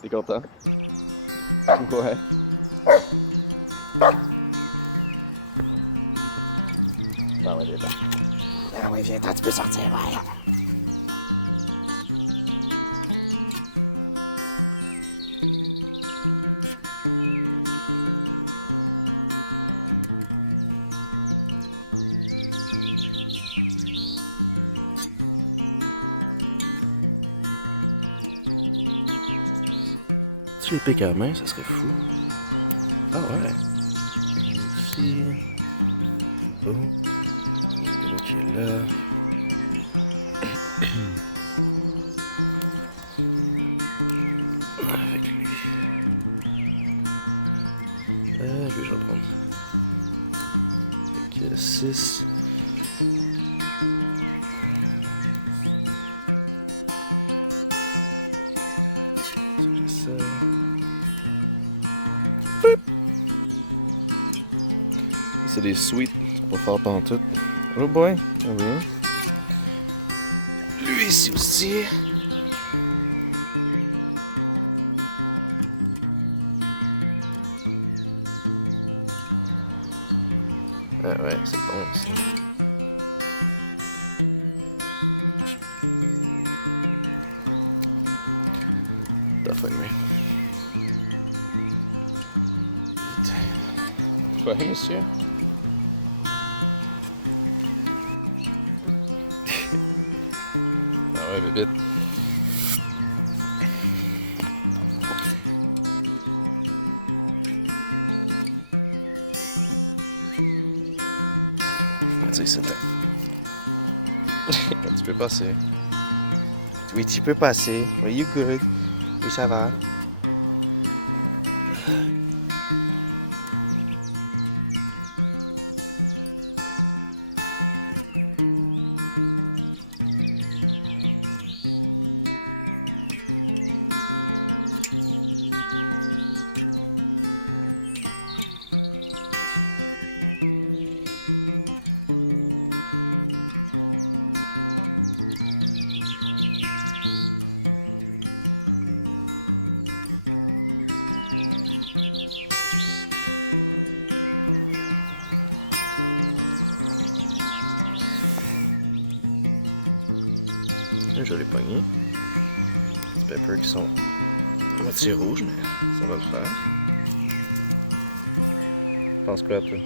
T'es content? Ouais. Ah ouais, viens-t'en. Ah ouais, viens-t'en, tu peux sortir, ouais. Tu les piques à la main, ça serait fou. Ah ouais. Ici. Oh. Le gros qui est là. Avec lui. Lui, je vais prendre. Fait que 6. J'ai ça. C'est des sweets. Ça va pas faire pantoute. Oh boy. Ah oui. Lui ici aussi. Ah ouais, c'est bon ça. T'as faim, lui. Quoi, monsieur? Ah ouais, bébite. Tu sais, c'était. Tu peux passer. Oui, tu peux passer. Are you good? Oui, ça va. Là, je l'ai pogné. Les peppers qui sont à moitié rouges, mais ça va le faire. Pense quoi, toi?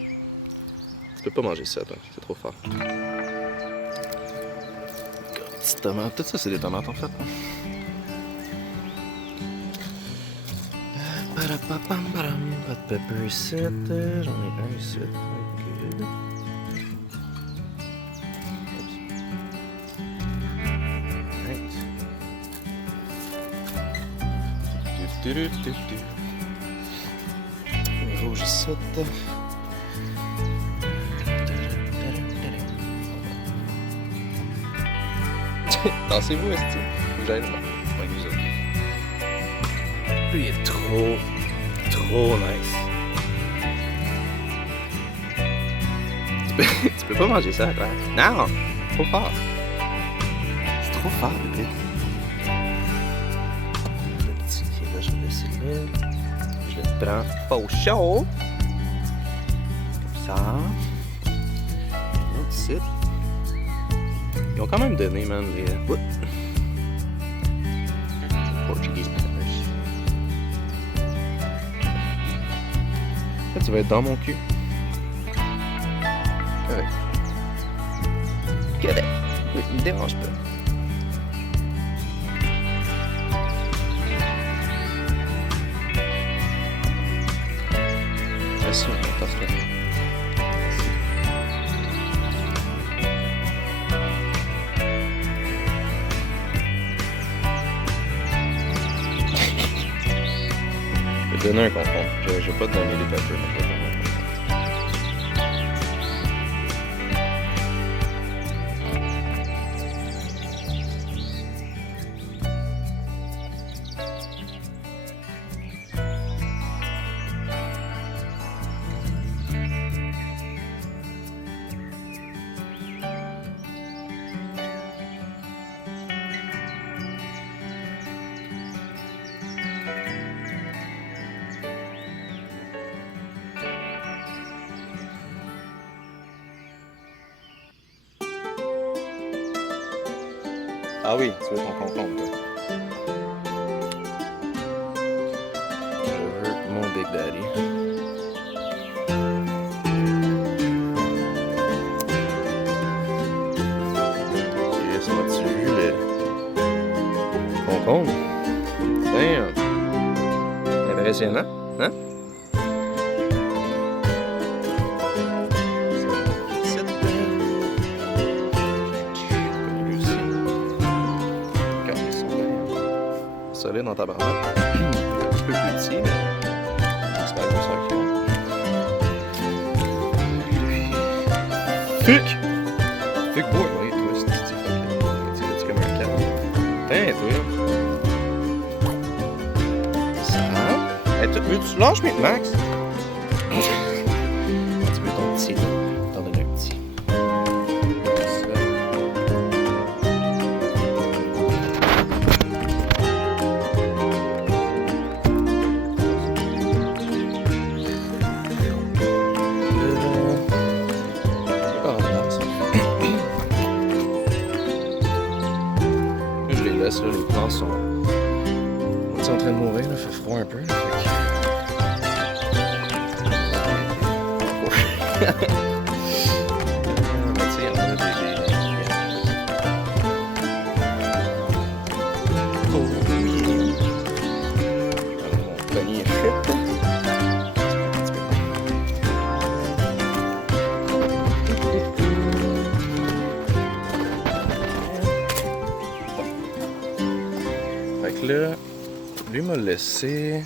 Tu peux pas manger ça, toi. C'est trop fort. Petite tomate. Tout ça, c'est des tomates, en fait. Pas de pepper ici. J'en ai un ici. Good. Right. Les rouges ici. Dansez-vous, est-ce que j'aille là? Avec vous autres. Lui, il est trop nice. Tu peux pas manger ça, toi. Non! Trop fort. C'est trop fort, bébé. Le petit qui est là, je vais laisser là. Je le prends pas au chaud. Comme ça. Un autre site. Ils ont quand même donné, man, les Portuguese peppers. Là, tu vas être dans mon cul. Correct. Correct. Oui, me dérange pas. Merci, parfait. Je vais te donner un concombre. Je vais pas te donner des peppers, mais je vais te donner un concombre. Ah oui, tu veux ton concombre, toi. Je veux mon Big Daddy. Et ça va-tu le concombre? Damn! Impressionnant, hein? Solide dans ta barbe. Un petit peu plus petit, mais j'espère que ça va. Fuck! Fuck boy, oui, toi, c'est comme un cat. Putain, toi. Ça. Hey, tu lâches mes Max? Tu veux ton petit, t'en donner un petit. Là, les plants sont en train de mourir, il fait froid un peu. Là, mais tu sais, on a des... Oh oui! Mon panier est fait. Fait que là, lui m'a laissé.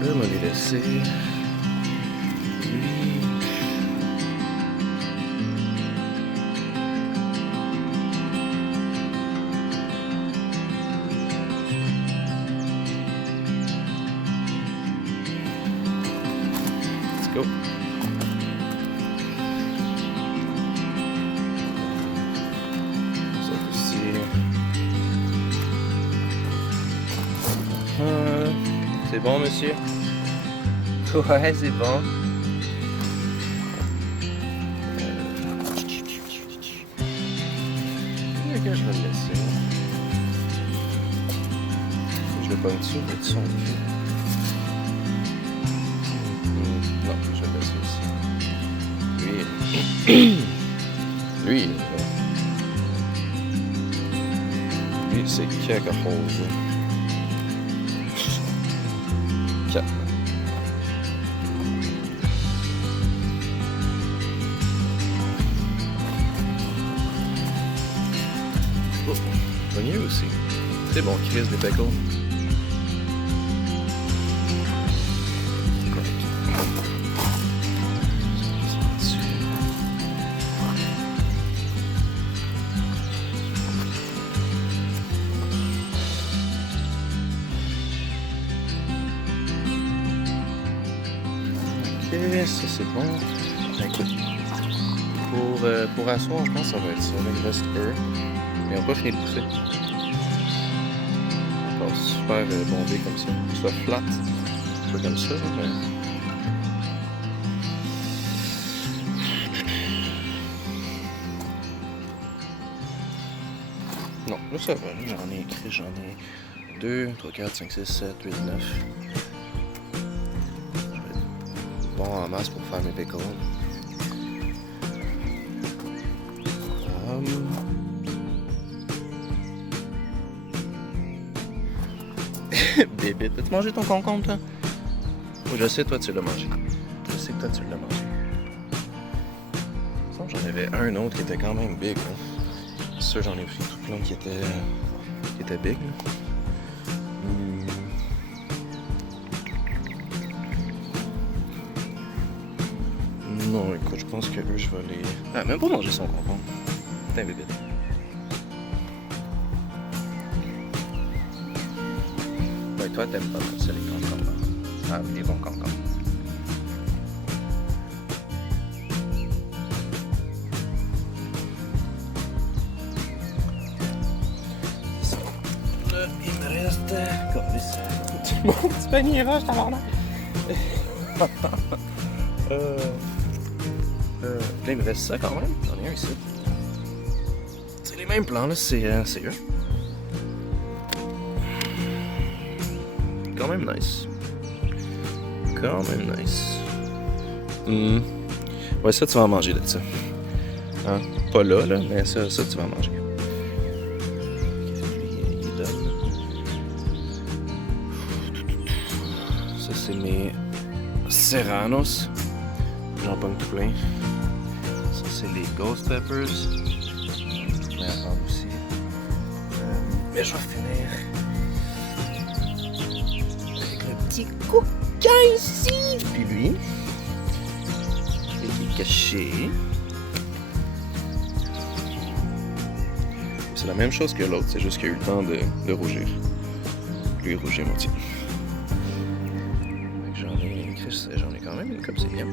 Là, m'a laissé. Lui. Let's go. Ça aussi. C'est bon, monsieur? Ouais, c'est bon. Je vais le laisser. Je le pogne dessus, mais son cul. Non, je vais le laisser ici. Lui, lui, c'est quelque chose. Oh, pogné aussi. C'est bon, Chris, des pickles. Ok, ça c'est bon. Écoute, pour asseoir, je pense que ça va être ça. Là, il reste eux. Ils n'ont pas fini de pousser. Pas super bombé comme ça. Soit flat, soit comme ça, mais... Non, là ça va. J'en ai 2, 3, 4, 5, 6, 7, 8, 9. Je vais être bon en masse pour faire mes pickles. Bébé, as-tu mangé ton concombre, toi? Oh, je sais, toi, tu l'as mangé. Je sais que toi, tu l'as mangé. J'en avais un autre qui était quand même big. Hein. C'est sûr, j'en ai pris tout plein qui était big. Là. Non, écoute, je pense que eux, je vais les... Ah, même pas manger son concombre. Putain, bébé. Ouais, toi, t'aimes pas ça, les concombres. Ah, les bons concombres. Là, il me reste... Mon petit panier roche, t'as l'air là, il me reste ça quand même. J'en ai un ici. C'est les Même plan, là, c'est eux. Quand même nice. Quand même nice. Ouais, ça, tu vas en manger de ça. Hein? Pas là, mais ça, tu vas en manger. Il donne. Ça, c'est mes serranos. J'en pogne tout plein. Ça, c'est les ghost peppers. Je vais attendre aussi. Mais je vais finir avec le petit coquin ici. Puis lui, il est caché. C'est la même chose que l'autre, c'est juste qu'il a eu le temps de rougir. Lui, il rougit à moitié. J'en ai quand même une comme c'est bien.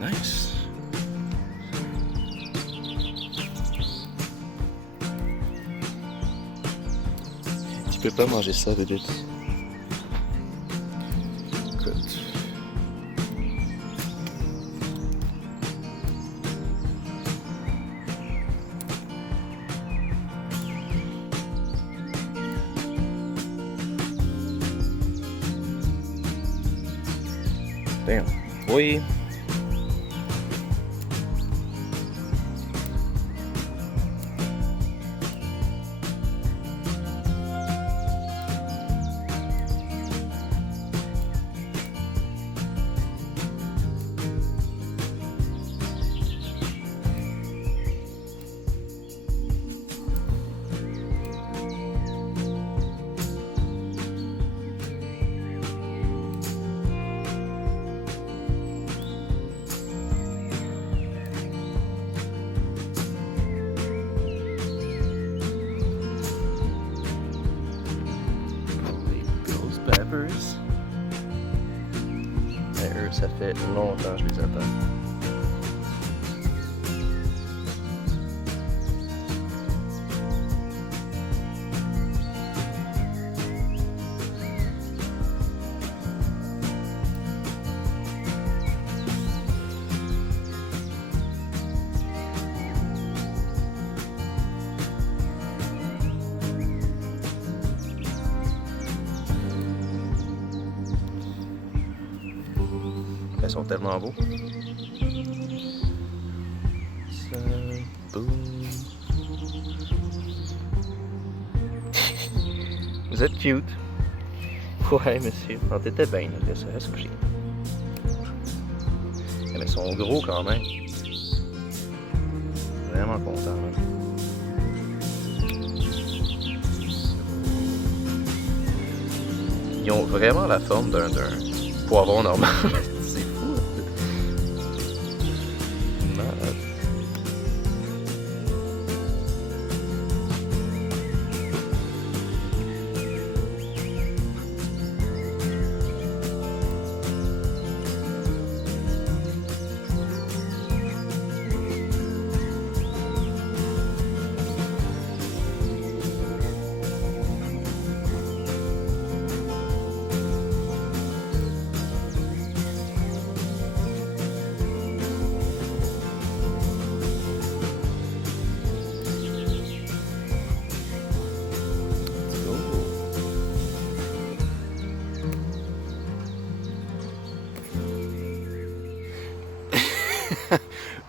Nice. Tu peux pas manger ça, bébé. Écoute. Damn. Oui. Peppers. Mais eux, ça fait longtemps que je les attends. Ils sont tellement beaux. Ça, boum. Vous êtes cute. Ouais, monsieur. On était bien, là, ça reste couché. Mais ils sont gros quand même. Vraiment content, là. Ils ont vraiment la forme d'un poivron normal. C'est fou. Malade.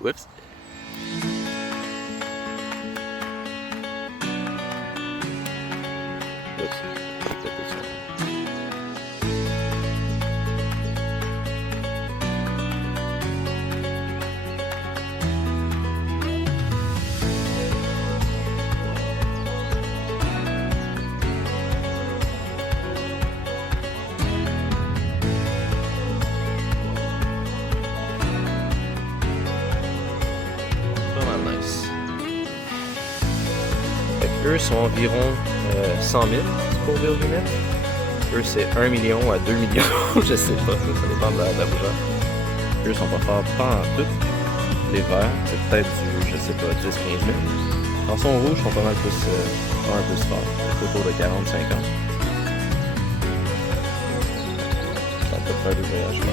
Oups. Oups. J'ai pété ça. Vraiment nice. Fait que eux sont environ 100 000 pour Ville-Lunette. Eux, c'est 1 million à 2 millions. Je sais pas, ça dépend de la bougeotte. Eux sont pas forts, pas en tout. Les verts, c'est peut-être du, je sais pas, 10-15 000. En son rouge, ils sont pas mal plus forts. C'est autour de 40-50. Ça peut faire des voyages, je pense.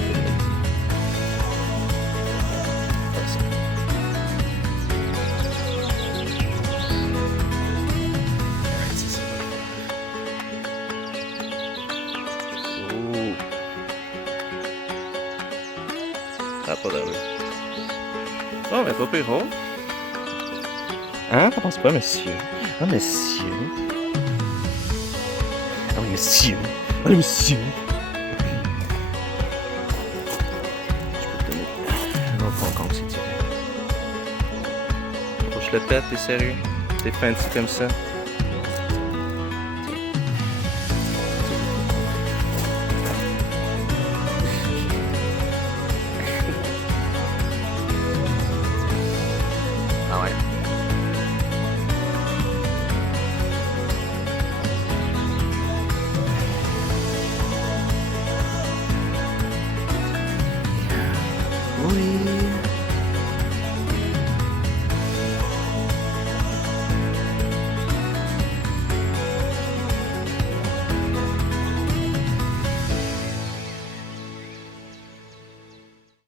Ça n'a pas d'allure. Oh, mais pas pire. Hein? T'en penses pas, monsieur? Oh, monsieur. Oh, monsieur. Oh, monsieur. Je peux te donner un autre Hong Kong si tu veux. Faut que je le pète, t'es sérieux? T'es fancy comme ça? Ah ouais. Oui.